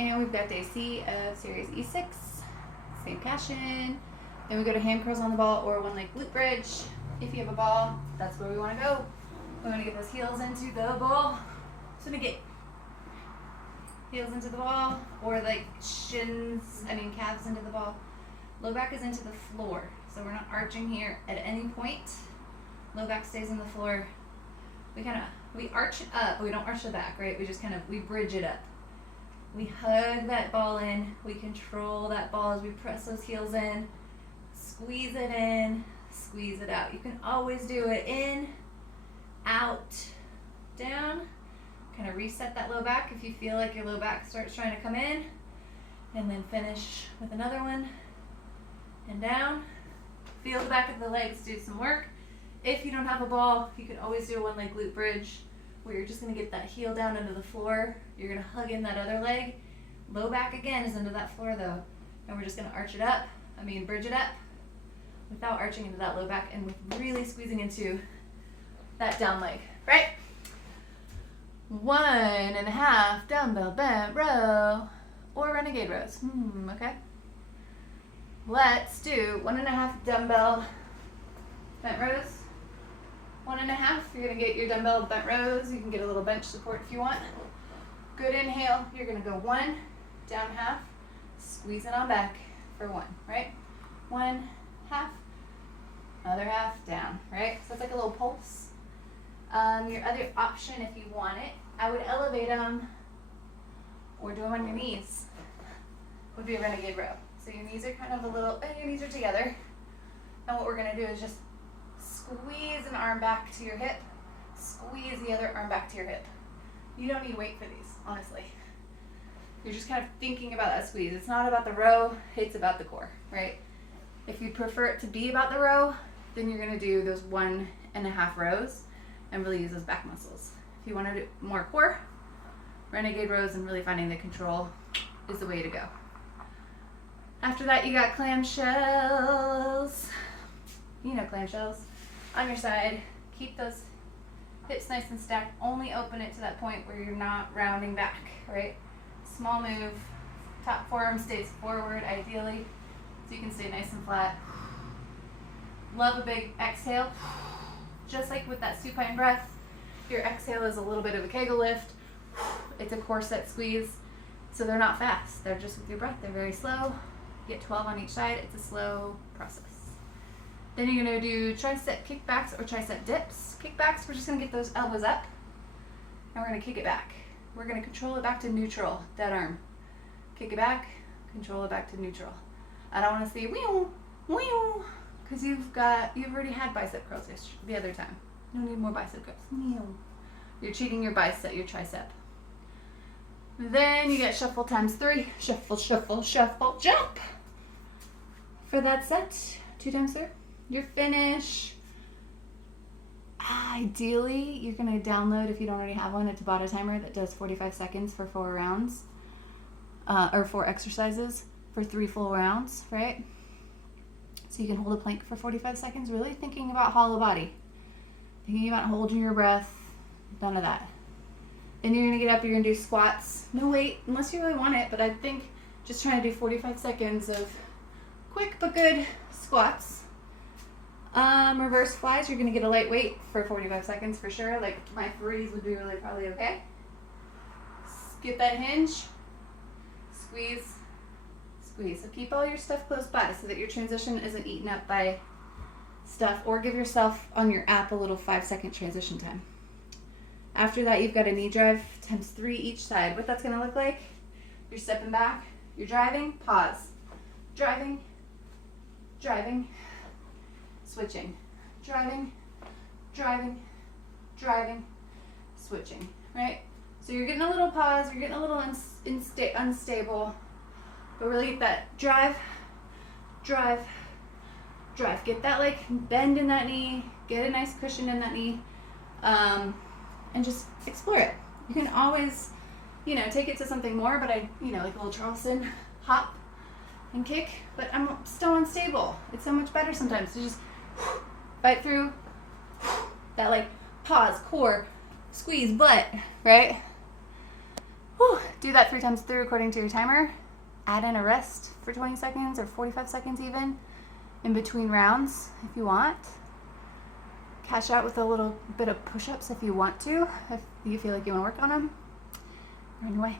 And we've got day C of series E6, same cash in. Then we go to hand curls on the ball or one leg glute bridge. If you have a ball, that's where we want to go. We want to get those heels into the ball. So we get heels into the ball or like calves into the ball. Low back is into the floor. So we're not arching here at any point. Low back stays on the floor. We arch it up, but we don't arch the back, right? We bridge it up. We hug that ball in. We control that ball as we press those heels in. Squeeze it in, squeeze it out. You can always do it in, out, down. Kind of reset that low back if you feel like your low back starts trying to come in. And then finish with another one. And down. Feel the back of the legs do some work. If you don't have a ball, you can always do a one leg glute bridge where you're just going to get that heel down into the floor. You're going to hug in that other leg. Low back again is into that floor though. And we're just going to bridge it up without arching into that low back and with really squeezing into that down leg, right? 1.5 dumbbell bent row or renegade rows. Okay. Let's do 1.5 dumbbell bent rows. 1.5, you're gonna get your dumbbell bent rows. You can get a little bench support if you want. Good inhale, you're gonna go 1, down half, squeeze it on back for 1, right? 1 half, other half, down, right? So it's like a little pulse. Your other option, if you want it, I would elevate them or do them on your knees, would be a renegade row. So your knees are kind of your knees are together. And what we're gonna do is just squeeze an arm back to your hip, squeeze the other arm back to your hip. You don't need weight for these, honestly. You're just kind of thinking about that squeeze. It's not about the row, it's about the core, right? If you prefer it to be about the row, then you're gonna do those 1.5 rows and really use those back muscles. If you wanna do more core, renegade rows and really finding the control is the way to go. After that, you got clamshells. You know clamshells. On your side, keep those hips nice and stacked. Only open it to that point where you're not rounding back, right? Small move. Top forearm stays forward, ideally, so you can stay nice and flat. Love a big exhale. Just like with that supine breath, your exhale is a little bit of a Kegel lift. It's a core set squeeze. So they're not fast. They're just with your breath. They're very slow. Get 12 on each side. It's a slow process. Then you're going to do tricep kickbacks or tricep dips. Kickbacks, we're just going to get those elbows up and we're going to kick it back. We're going to control it back to neutral, that arm. Kick it back, control it back to neutral. I don't want to see whew, whew, because you've already had bicep curls the other time. You don't need more bicep curls. You're cheating your bicep, your tricep. Then you get shuffle times 3. Shuffle, shuffle, shuffle, jump. For that set, 2 times 3. Your finish. Ideally, you're going to download, if you don't already have one, a Tabata timer that does 45 seconds for 4 rounds. Or 4 exercises for 3 full rounds, right? So you can hold a plank for 45 seconds, really thinking about hollow body. Thinking about holding your breath, none of that. Then you're going to get up, you're going to do squats. No weight, unless you really want it, but I think just trying to do 45 seconds of quick but good squats. Reverse flies, you're going to get a light weight for 45 seconds for sure. Like my 3s would be really probably okay. Get that hinge. Squeeze, squeeze. So keep all your stuff close by so that your transition isn't eaten up by stuff, or give yourself on your app a little 5-second transition time. After that, you've got a knee drive times 3 each side. What that's going to look like, you're stepping back, you're driving, pause. Driving, driving, switching. Driving, driving, driving, switching, right? So you're getting a little pause, you're getting a little unstable, but really get that drive, drive, drive. Get that like bend in that knee, get a nice cushion in that knee, and just explore it. You can always, take it to something more, but like a little Charleston hop and kick, but I'm still unstable. It's so much better sometimes to just fight through that like pause, core, squeeze, butt, right? Whew. Do that 3 times through according to your timer. Add in a rest for 20 seconds or 45 seconds even in between rounds if you want. Cash out with a little bit of push-ups if you want to, if you feel like you want to work on them. Run away.